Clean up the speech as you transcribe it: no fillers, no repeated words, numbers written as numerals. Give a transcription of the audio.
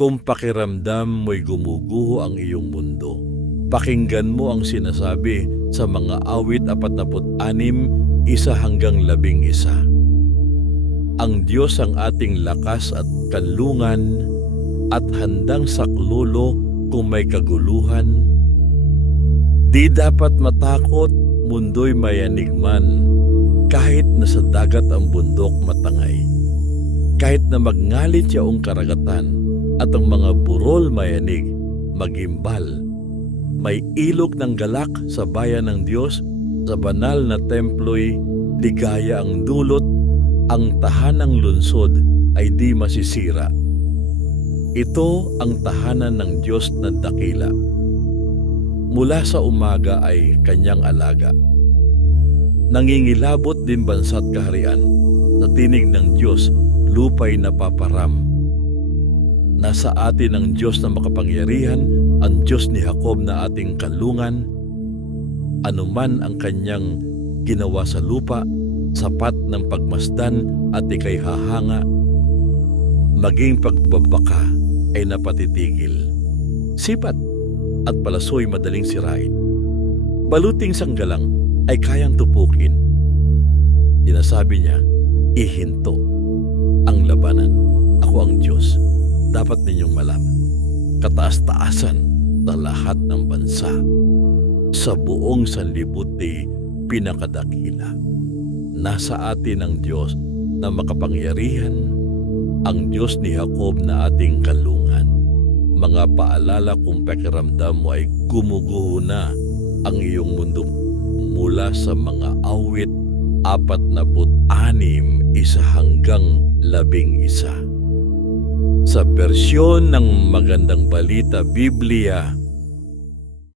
Kung pakiramdam mo'y gumuguho ang iyong mundo, pakinggan mo ang sinasabi sa mga awit 46, 1-11. Ang Diyos ang ating lakas at kanlungan at handang saklolo kung may kaguluhan. Di dapat matakot, mundo'y mayanig man, kahit na sa dagat ang bundok matangay. Kahit na magngalit yaong karagatan at ang mga burol mayanig, magimbal. May ilog ng galak sa bayan ng Diyos, sa banal na templo'y ligaya ang dulot, ang tahanang lungsod ay di masisira. Ito ang tahanan ng Diyos na dakila. Mula sa umaga ay kanyang alaga. Nangingilabot din bansa't kaharian, sa tinig ng Diyos lupa'y napaparam. Nasa atin ang Diyos na makapangyarihan, ang Diyos ni Jacob na ating kanlungan. Anuman ang kanyang ginawa sa lupa, sapat ng pagmasdan at ika'y hahanga. Maging pagbabaka ay napatitigil. Sipat at palasoy madaling sirain. Baluting sanggalang ay kayang tupukin. Sinasabi niya, ihinto ang labanan. Ako ang Diyos. Dapat ninyong malaman. Kataas-taasan ng lahat ng bansa. Sa buong sanlibuti, pinakadakila. Nasa atin ang Diyos na makapangyarihan, ang Diyos ni Jacob na ating kanlungan. Mga paalala kung pakiramdam mo ay gumuguho na ang iyong mundo mula sa mga awit 46, 1-11. Sa bersyon ng Magandang Balita Biblia,